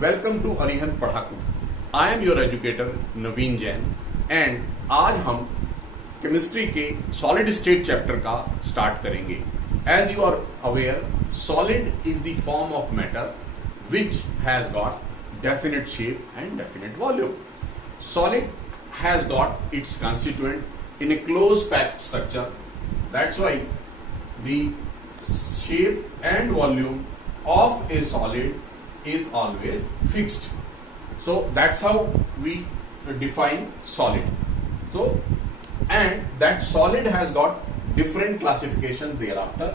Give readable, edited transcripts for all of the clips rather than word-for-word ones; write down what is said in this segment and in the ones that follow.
Welcome to Arihant Padhaku. I am your educator Naveen Jain and आज हम chemistry के सॉलिड स्टेट चैप्टर का स्टार्ट करेंगे। As you are aware, solid is the form of matter which has got definite shape and definite volume. Solid has got its constituent in a closed packed structure. That's why the shape and volume of a solid is always fixed. So that's how we define solid. So, and that solid has got different classifications thereafter.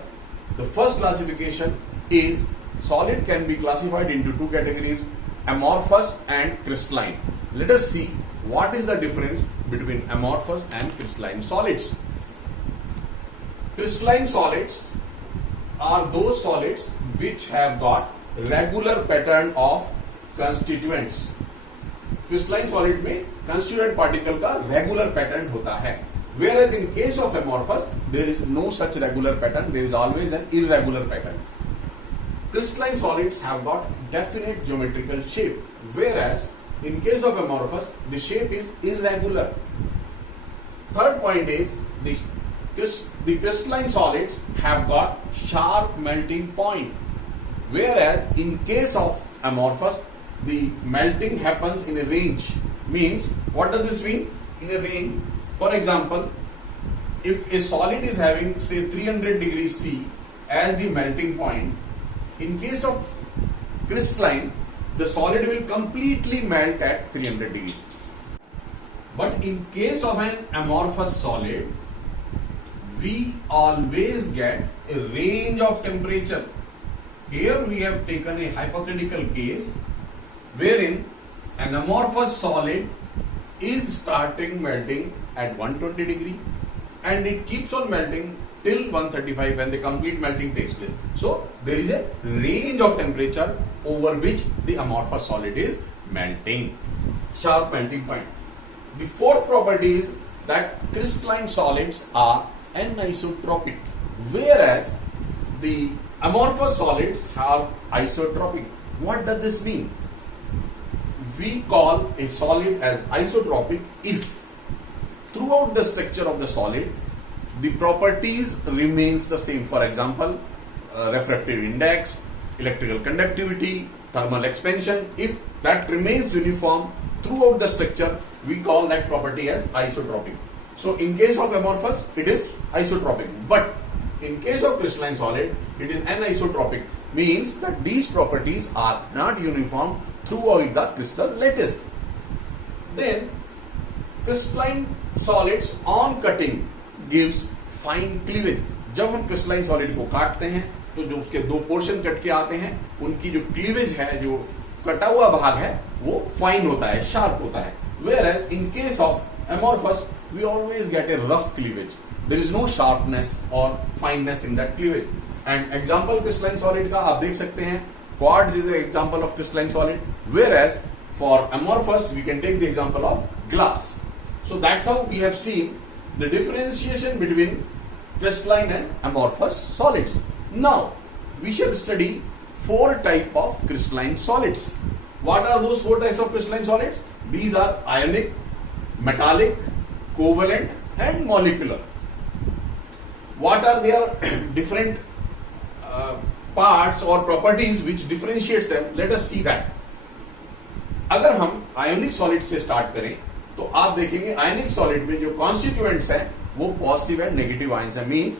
The first classification is solid can be classified into two categories, amorphous and crystalline. Let us see what is the difference between amorphous and crystalline solids. Crystalline solids are those solids which have got regular pattern of constituents. Crystalline solid में constituent particle का regular pattern होता है, whereas in case of amorphous there is no such regular pattern, there is always an irregular pattern. Crystalline solids have got definite geometrical shape, whereas in case of amorphous, the shape is irregular. Third point is the crystalline solids have got sharp melting point, whereas in case of amorphous, the melting happens in a range. Means, what does this mean? In a range. For example, if a solid is having say 300 degrees C as the melting point, in case of crystalline, the solid will completely melt at 300 degrees. But in case of an amorphous solid, we always get a range of temperature. Here we have taken a hypothetical case wherein an amorphous solid is starting melting at 120 degree and it keeps on melting till 135 when the complete melting takes place. So there is a range of temperature over which the amorphous solid is melting. Sharp melting point. The fourth property is that crystalline solids are anisotropic, whereas the amorphous solids are isotropic. What does this mean? We call a solid as isotropic if throughout the structure of the solid the properties remains the same. For example, refractive index, electrical conductivity, thermal expansion. If that remains uniform throughout the structure, we call that property as isotropic. So in case of amorphous, it is isotropic. But in case of crystalline solid, it is anisotropic. Means that these properties are not uniform throughout the crystal lattice. Then crystalline solids on cutting gives fine cleavage. जब हम crystalline solid को काटते हैं तो जो उसके दो portion cut के आते हैं, उनकी जो क्लीवेज है, जो कटा हुआ भाग है, वो फाइन होता है, शार्प होता है. Whereas in case of amorphous, we always get a rough cleavage. There is no sharpness or fineness in that cleavage. And example crystalline solid का आप देख सकते हैं, quartz is an example of crystalline solid. Whereas for amorphous, we can take the example of glass. So that's how we have seen the differentiation between crystalline and amorphous solids. Now, we shall study four types of crystalline solids. What are those four types of crystalline solids? These are ionic, metallic, covalent and molecular. What are their different parts or properties which differentiates them? Let us see that. अगर हम ionic solid से start करें तो आप देखेंगे आयनिक solid में जो constituents हैं वो पॉजिटिव एंड नेगेटिव आयंस है. Means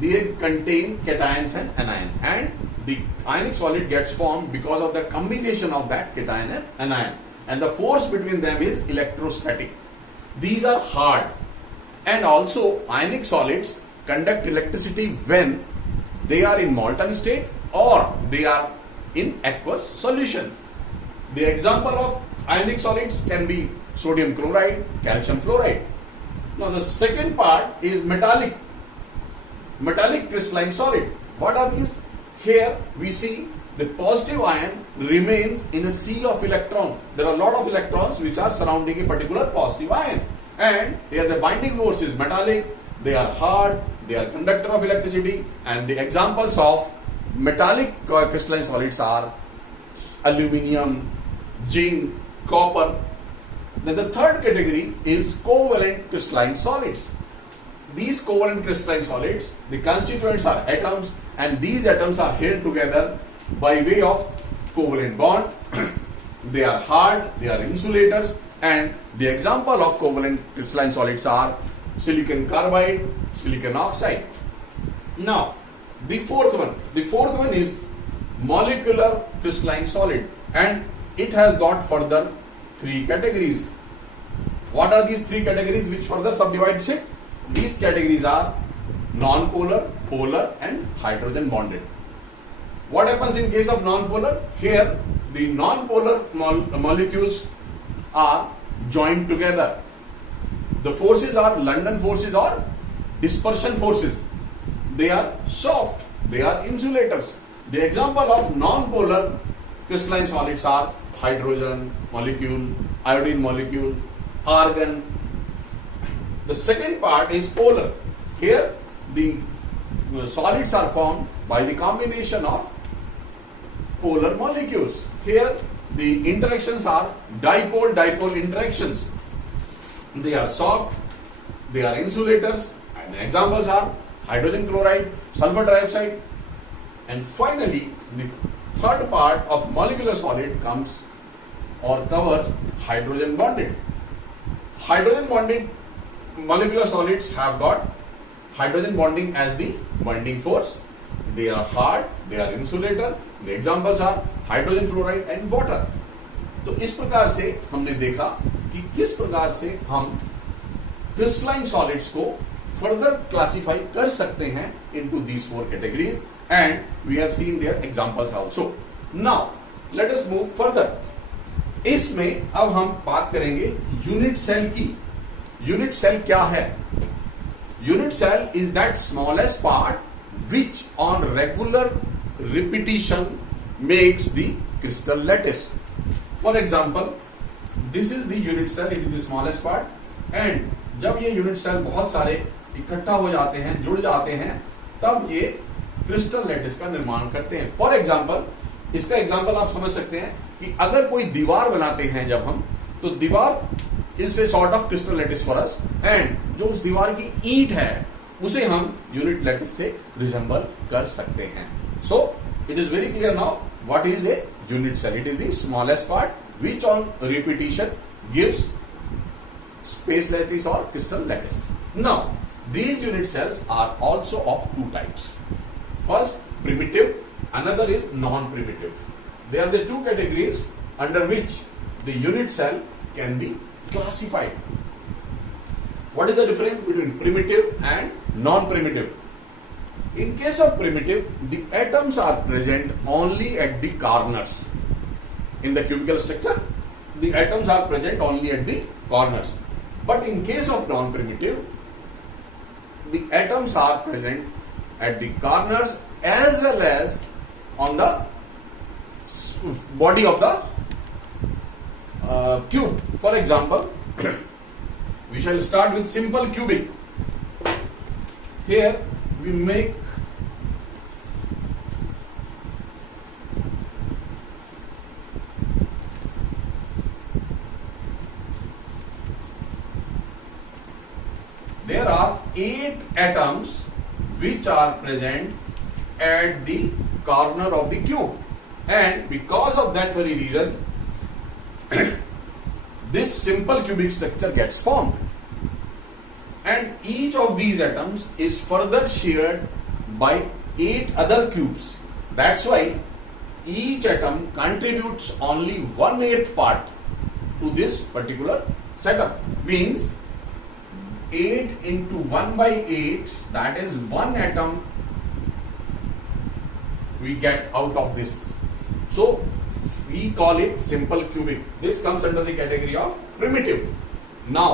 they contain cations and anions and the ionic solid gets form because of the combination of that cation and anion and the force between them is electrostatic. These are hard and also ionic solids conduct electricity when they are in molten state और they are in aqueous solution. The example of ionic solids can be sodium chloride, calcium fluoride. Now the second part is metallic crystalline solid. What are these? Here we see the positive ion remains in a sea of electron. There are a lot of electrons which are surrounding a particular positive ion, and here the binding force is metallic. They are hard, they are conductor of electricity, and the examples of metallic crystalline solids are aluminum, zinc, copper. Then the third category is covalent crystalline solids. These covalent crystalline solids, the constituents are atoms, and these atoms are held together by way of covalent bond. They are hard, they are insulators, and the example of covalent crystalline solids are silicon carbide, silicon oxide. Now, the fourth one is molecular crystalline solid, and it has got further three categories. What are these three categories which further subdivides it? These categories are non-polar, polar, and hydrogen bonded. What happens in case of non-polar? Here, the non-polar molecules are joined together. The forces are London forces or dispersion forces. They are soft, they are insulators. The example of non-polar crystalline solids are hydrogen molecule, iodine molecule, argon. The second part is polar. Here the solids are formed by the combination of polar molecules. Here the interactions are dipole-dipole interactions. They are soft, they are insulators, and examples are hydrogen chloride, sulfur dioxide. And finally, the third part of molecular solid comes or covers hydrogen bonded. Hydrogen bonded molecular solids have got hydrogen bonding as the binding force. They are hard, they are insulator. The examples are hydrogen fluoride and water. तो इस प्रकार से हमने देखा कि किस प्रकार से हम क्रिस्टलाइन सॉलिड्स को फर्दर क्लासिफाई कर सकते हैं into these four categories, and we have seen their examples also. Now let us move further. इसमें अब हम बात करेंगे यूनिट सेल की. यूनिट सेल क्या है? Unit cell is that smallest part which on regular repetition makes the crystal lattice. For example, this is the unit cell, it is the smallest part, and जब ये unit cell बहुत सारे इकट्ठा हो जाते हैं, जुड़ जाते हैं, तब ये क्रिस्टल लैटिस का निर्माण करते हैं. फॉर एग्जाम्पल, इसका एग्जाम्पल आप समझ सकते हैं कि अगर कोई दीवार बनाते हैं जब हम, तो दीवार is a sort of crystal lattice for us, and जो उस दीवार की ईंट है उसे हम यूनिट लैटिस से रिजेंबल कर सकते हैं. So it is very clear now what is a unit cell. It is the smallest part which on repetition gives space lattice or crystal lattice. Now, these unit cells are also of two types. First, primitive, another is non-primitive. They are the two categories under which the unit cell can be classified. What is the difference between primitive and non-primitive? In case of primitive, the atoms are present only at the corners. In the cubical structure, the atoms are present only at the corners. But in case of non-primitive, the atoms are present at the corners as well as on the body of the cube. For example, we shall start with simple cubic. Here we make there are 8 atoms which are present at the corner of the cube, and because of that very reason this simple cubic structure gets formed, and each of these atoms is further shared by 8 other cubes. That's why each atom contributes only 1/8 part to this particular setup. Means 8 into 1/8, that is 1 atom we get out of this. So we call it simple cubic. This comes under the category of primitive. Now,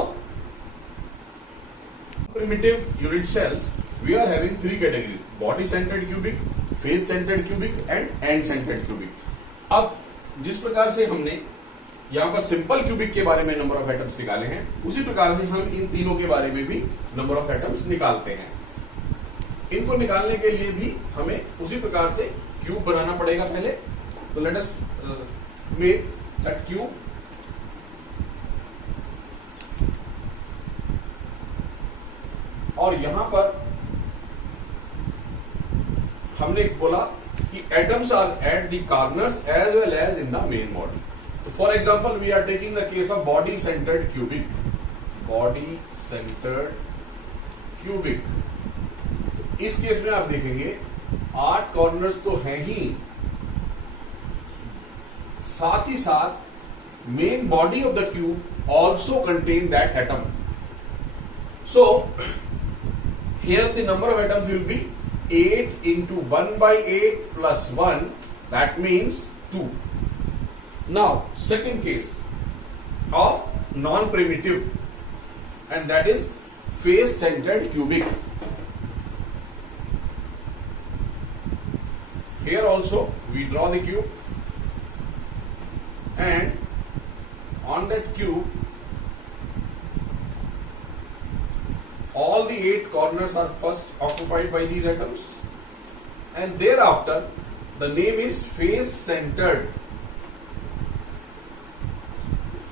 primitive unit cells, we are having 3 categories: body centered cubic, face centered cubic and end centered cubic. अब जिस प्रकार से हमने यहाँ पर simple cubic के बारे में नंबर ऑफ एटम्स निकाले हैं, उसी प्रकार से हम इन तीनों के बारे में भी नंबर ऑफ एटम्स निकालते हैं. इनको निकालने के लिए भी हमें उसी प्रकार से क्यूब बनाना पड़ेगा पहले. So let us make that cube. और यहां पर हमने बोला कि atoms are at the corners as well as in the main body. तो for example we are taking the case of body centred cubic. Body centred cubic, इस case में आप देखेंगे 8 कॉर्नर्स तो हैं ही, साथ ही साथ main body of the cube also contain that atom. So here the number of atoms will be 8 into 1 by 8 plus 1, that means 2. Now, second case of non-primitive, and that is face-centered cubic. Here also we draw the cube, and on that cube all the 8 corners are first occupied by these atoms, and thereafter the name is face centered.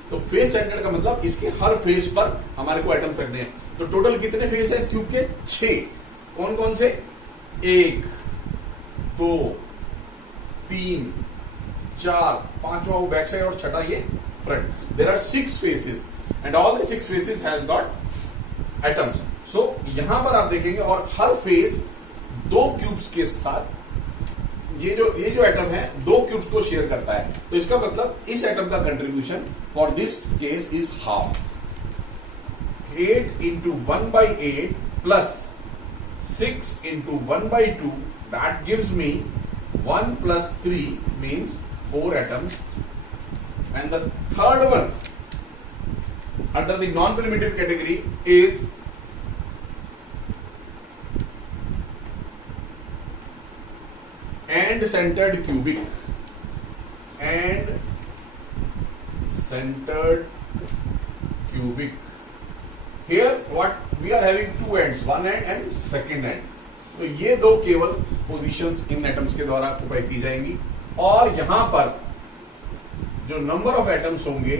तो face centred का मतलब इसके हर face पर हमारे को atoms रखने हैं. तो टोटल कितने फेस है इस क्यूब के? 6. कौन कौन से? 1 2 3 4, 5वां वो बैक साइड और छठा ये front. There are 6 faces and all the 6 faces has got atoms. So यहां पर आप देखेंगे और हर फेस 2 क्यूब्स के साथ ये जो एटम है 2 क्यूब्स को शेयर करता है. तो इसका मतलब इस एटम का contribution for this case is half. 8 into 1 by 8 plus 6 into 1 by 2, that gives me 1 plus 3 means 4 atoms. And the third one under the non-primitive category is end-centered cubic. End-centered cubic. Here what we are having 2 ends, one end and second end. तो ये 2 केवल positions इन atoms के द्वारा occupy की जाएंगी, और यहां पर जो नंबर ऑफ एटम्स होंगे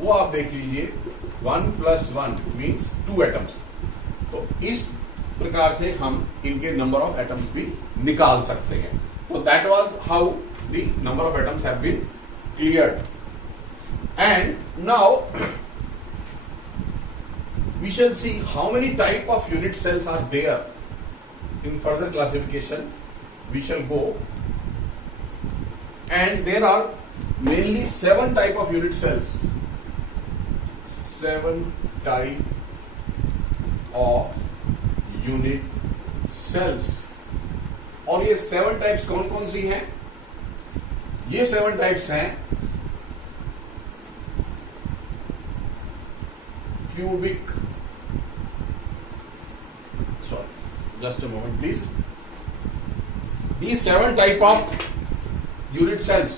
वो आप देख लीजिए 1 plus 1 means 2 एटम्स. तो इस प्रकार से हम इनके नंबर ऑफ एटम्स भी निकाल सकते हैं. तो that was how the number of atoms have been cleared. And now we shall see how many type of unit cells are there. In further classification we shall go, and there are mainly 7 type of unit cells. 7 type of unit cells. और ये 7 types कौन कौन सी हैं? ये 7 types हैं cubic. Sorry, just a moment please. these 7 type of unit cells,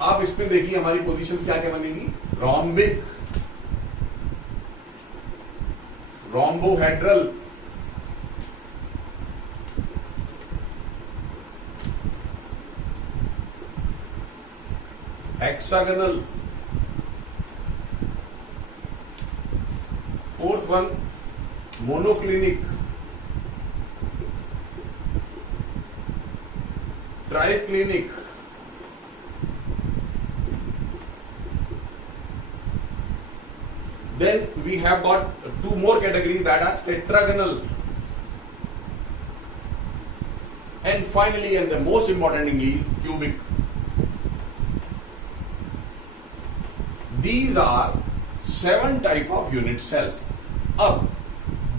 आप इसमें देखिए हमारी पोजीशन क्या क्या बनेगी. Rhombic, rhombohedral, hexagonal, 4th one monoclinic, triclinic, then we have got 2 more categories that are tetragonal, and finally, and the most important is cubic. These are 7 type of unit cells. Ab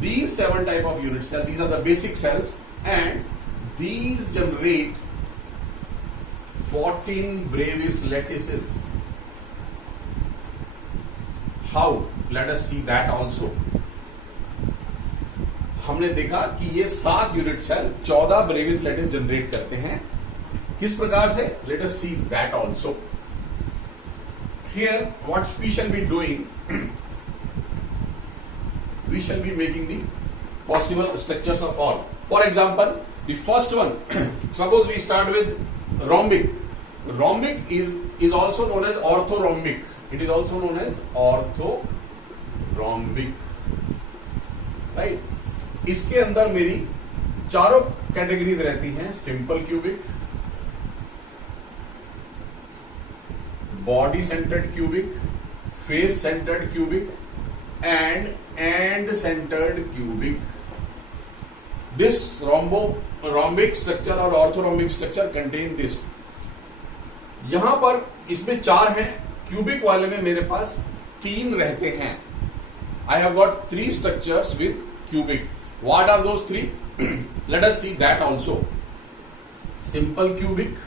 these 7 type of unit cells, these are the basic cells, and these generate 14 Brevis lattices. How? Let us see that also. हमने देखा कि ये 7 unit cell 14 Bravais lattice generate करते हैं. किस प्रकार से? Let us see that also. Here what we shall be doing, we shall be making the possible structures of all. For example, The first one, suppose we start with rhombic. Rhombic is also known as orthorhombic. It is also known as orthorhombic, right? इसके अंदर मेरी चारों categories रहती हैं, simple cubic, body centred cubic, face centred cubic and centred cubic. This rhombic structure और orthorhombic structure contain this. यहां पर इसमें 4 हैं, क्यूबिक वाले में मेरे पास 3 रहते हैं. I have got 3 structures with cubic. What are those 3? Let us see that also. Simple cubic,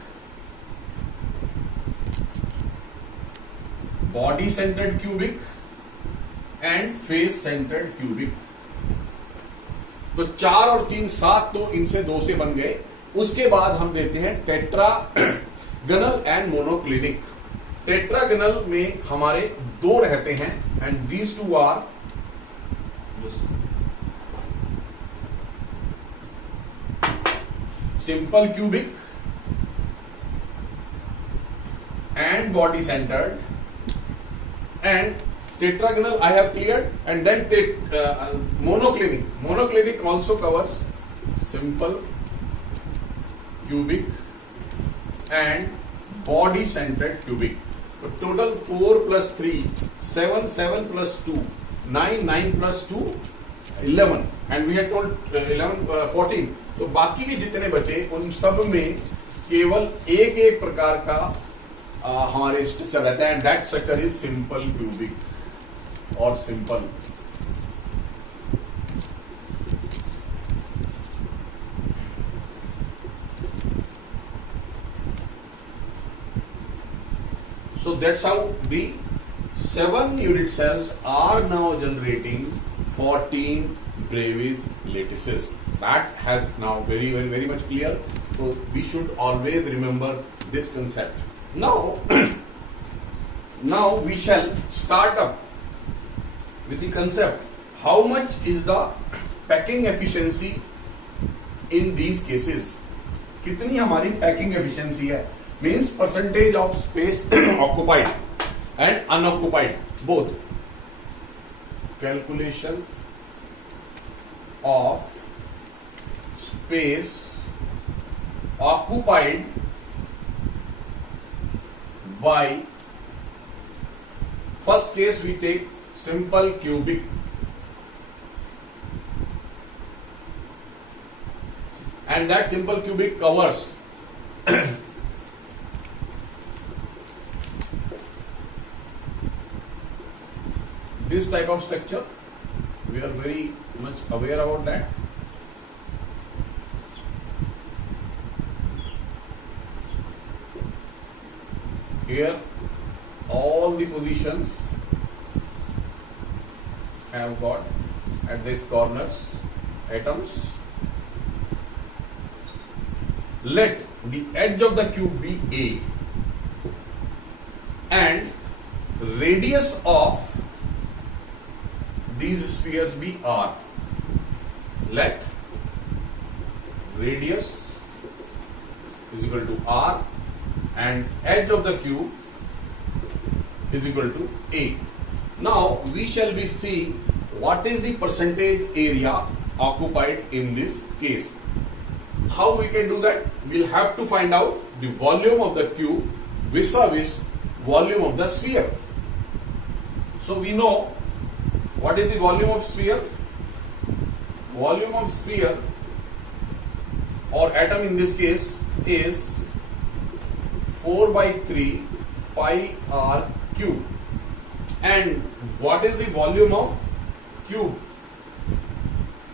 body centered cubic and face centered cubic. तो 4 और 3 7 तो इनसे 2 से बन गए. उसके बाद हम देते हैं टेट्रागनल एंड मोनोक्लिनिक. टेट्रागनल में हमारे 2 रहते हैं and these 2 are simple cubic and body centered, and tetragonal I have cleared, and then monoclinic. Monoclinic also covers simple cubic and body centered cubic. So total 4 plus 3 7, 7 plus 2 9, 9 plus 2 11, and we had told 11 14. तो बाकी के जितने बचे उन सब में केवल एक एक प्रकार का हमारे स्ट्रक्चर रहता है, and that structure is simple cubic और simple. So that's how the 7 unit cells are now generating 14 Bravais lattices. That has now very much clear. So we should always remember this concept. Now we shall start up with the concept. How much is the packing efficiency in these cases? कितनी हमारी packing efficiency है? Means percentage of space occupied and unoccupied both. Calculation of space occupied by, first case we take simple cubic, and that simple cubic covers this type of structure. We are very much aware about that. Here all the positions have got at these corners atoms. Let the edge of the cube be A and radius of these spheres be R. Let radius is equal to R and edge of the cube is equal to A. Now we shall be seeing what is the percentage area occupied in this case. How we can do that? We'll have to find out the volume of the cube vis-a-vis volume of the sphere. So we know what is the volume of sphere. Volume of sphere or atom in this case is 4 by 3 pi r cube. And what is the volume of cube?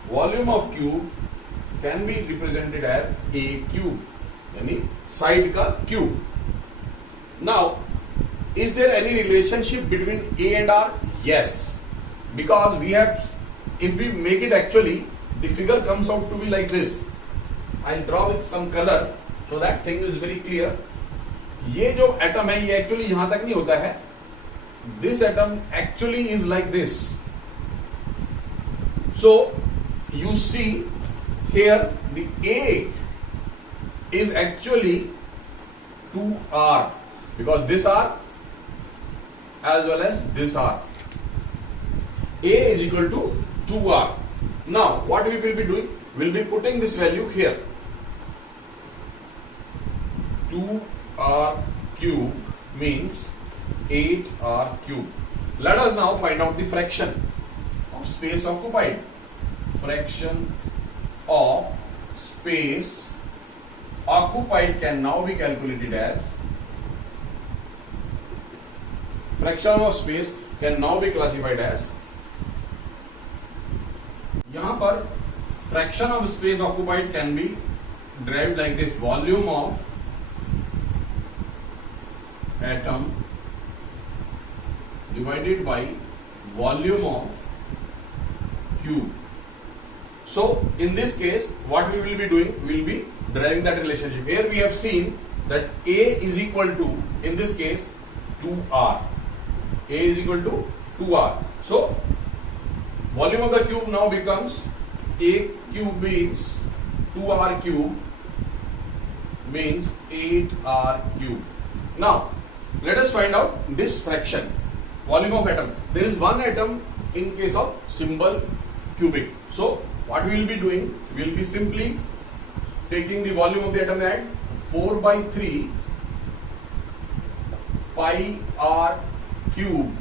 Volume of cube can be represented as a cube, यानी side का cube. Now, is there any relationship between A and R? Yes, because we have, if we make it actually, the figure comes out to be like this. I'll draw with some color so that thing is very clear. ये जो atom है ये actually यहां तक नहीं होता है. This atom actually is like this. So you see here the A is actually 2r, because this r as well as this r. A is equal to 2r. Now what we will be doing? We will be putting this value here. 2r cube means 8r cube. Let us now find out the fraction of space occupied. Fraction of space occupied can now be calculated as, fraction of space can now be classified as, यहाँ पर fraction of space occupied can be derived like this: volume of atom divided by volume of cube. So in this case, what we will be doing? We will be deriving that relationship. Here we have seen that A is equal to, in this case, 2r. A is equal to 2r. So volume of the cube now becomes A cube means 2r cube means 8r cube. Now let us find out this fraction, volume of atom. There is one atom in case of symbol cubic. So what we will be doing? We will be simply taking the volume of the atom at 4 by 3 pi r cube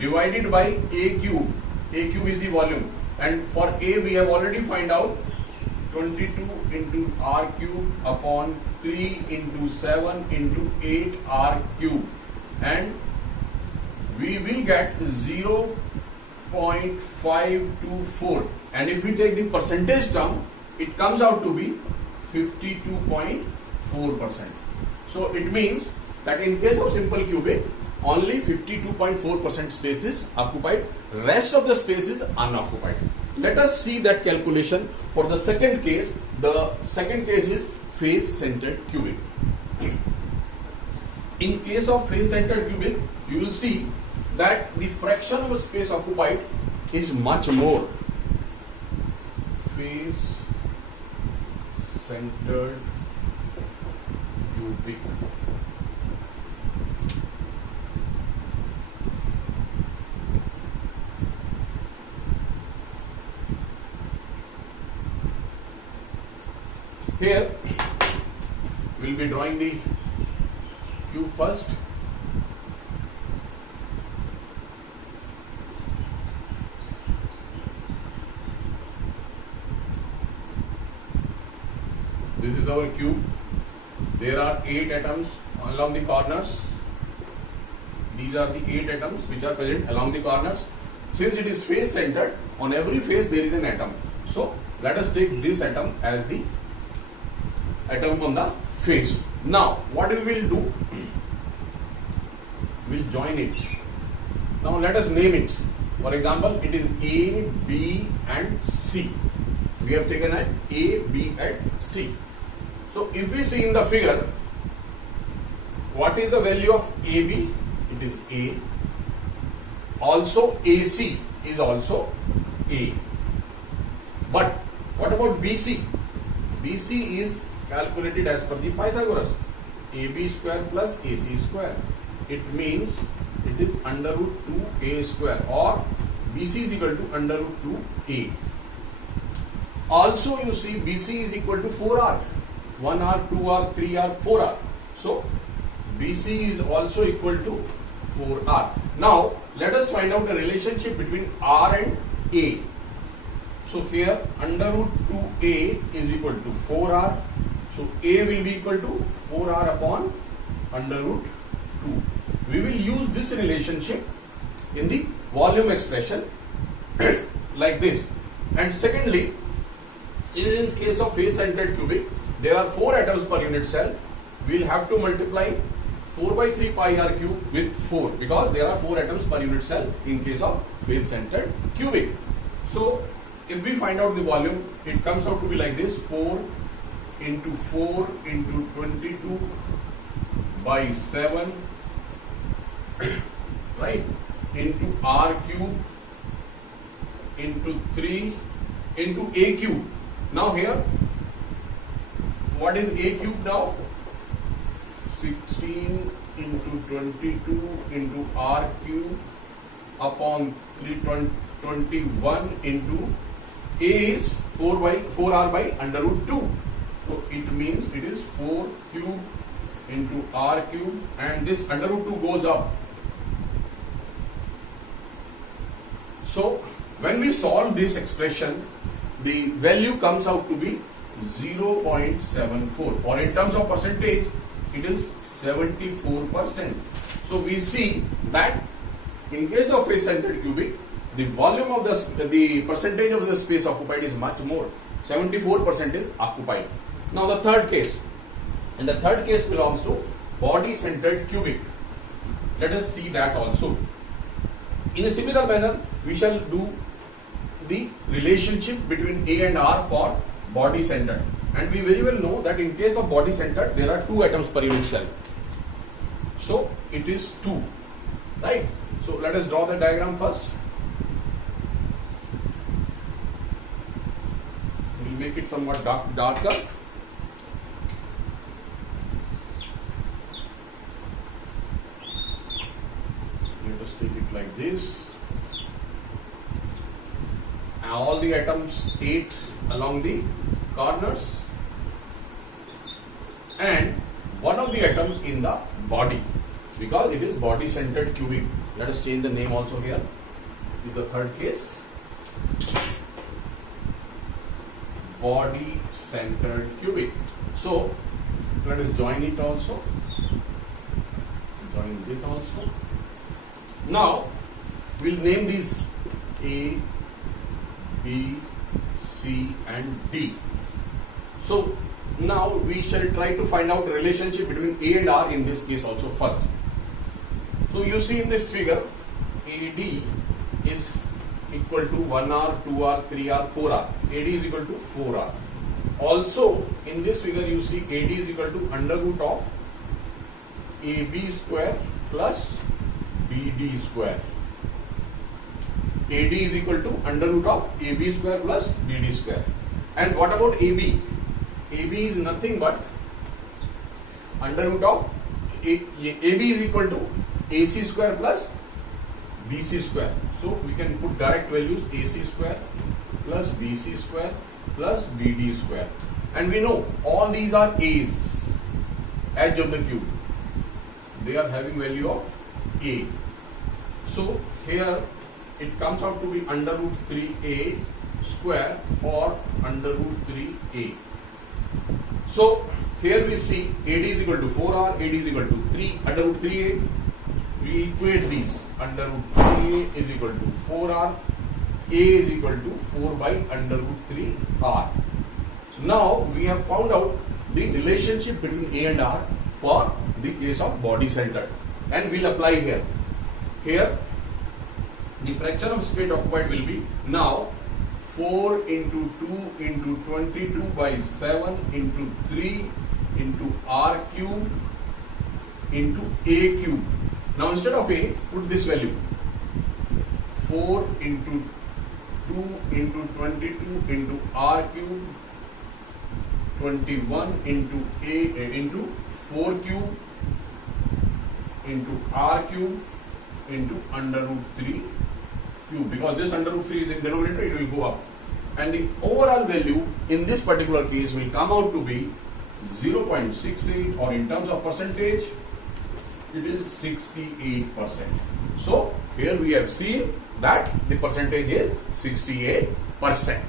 divided by A cube. A cube is the volume, and for A we have already find out 22 into r cube upon 3 into 7 into 8 r cube, and we will get 0.524, and if we take the percentage term, it comes out to be 52.4%. So it means that in case of simple cubic, only 52.4% space is occupied, rest of the space is unoccupied. Let us see that calculation for the second case. The second case is face-centered cubic. In case of face-centered cubic, you will see that the fraction of space occupied is much more. Face-centered cubic. Here we will be drawing the cube first. This is our cube. There are 8 atoms along the corners. These are the 8 atoms which are present along the corners. Since it is face centered, on every face there is an atom. So let us take this atom as the atom on the face. Now what we will do? We will join it. Now let us name it. For example, it is A, B and C. We have taken at A, B and C. So if we see in the figure, what is the value of AB? It is A. Also AC is also A. But what about BC? BC is calculated as per the Pythagoras. AB square plus AC square. It means it is under root 2A square, or BC is equal to under root 2A. Also you see BC is equal to 4R. 1R, 2R, 3R, 4R. So BC is also equal to 4R. Now let us find out the relationship between R and A. So here under root 2A is equal to 4R. So A will be equal to 4R upon under root 2. We will use this relationship in the volume expression like this. And secondly, since in case of face-centered cubic, there are 4 atoms per unit cell, we will have to multiply 4 by 3 pi r cube with 4, because there are 4 atoms per unit cell in case of face-centered cubic. So if we find out the volume, it comes out to be like this: 4 into 4 into 22 by 7 right, into r cube into 3 into a cube. Now here what is a cube now? 16 into 22 into r cube upon 321 into a is 4r by under root 2. So it means it is 4 cube into r cube, and this under root 2 goes up. So when we solve this expression, the value comes out to be 0.74, or in terms of percentage, it is 74%. So we see that in case of face-centered cubic, the volume of the percentage of the space occupied is much more. 74% is occupied. Now the third case, and the third case belongs to body-centered cubic. Let us see that also. In a similar manner, we shall do the relationship between A and R for body-centered. And we very well know that in case of body-centered, there are 2 atoms per unit cell. So it is 2, right? So let us draw the diagram first. We will make it somewhat darker. Let us take it like this. All the atoms 8 along the corners, and one of the atoms in the body, because it is body-centered cubic. Let us change the name also here. This is the third case. Body-centered cubic. So let us join it also. Join this also. Now we'll name these A, B, C and D. So now we shall try to find out the relationship between A and R in this case also first. So you see in this figure, AD is equal to 1R, 2R, 3R, 4R. AD is equal to 4R. Also in this figure you see AD is equal to under root of AB square plus BD square. AD is equal to under root of AB square plus BD square. And what about AB? AB is nothing but under root of AB is equal to AC square plus BC square. So we can put direct values AC square plus BC square plus BD square. And we know all these are A's, edge of the cube. They are having value of A. So here it comes out to be under root 3A square or under root 3A. So here we see AD is equal to 4R, AD is equal to 3 under root 3A. We equate these. Under root 3A is equal to 4R, A is equal to 4 by under root 3R. Now we have found out the relationship between A and R for the case of body-centered, and we'll apply here. Here the fraction of space occupied will be now 4 into 2 into 22 by 7 into 3 into R cube into A cube. Now instead of A, put this value 4 into 2 into 22 into R cube 21 into A into 4 cube into R cube into under root 3 cube, because this under root 3 is in denominator, it will go up, and the overall value in this particular case will come out to be 0.68, or in terms of percentage it is 68%. So here we have seen that the percentage is 68%.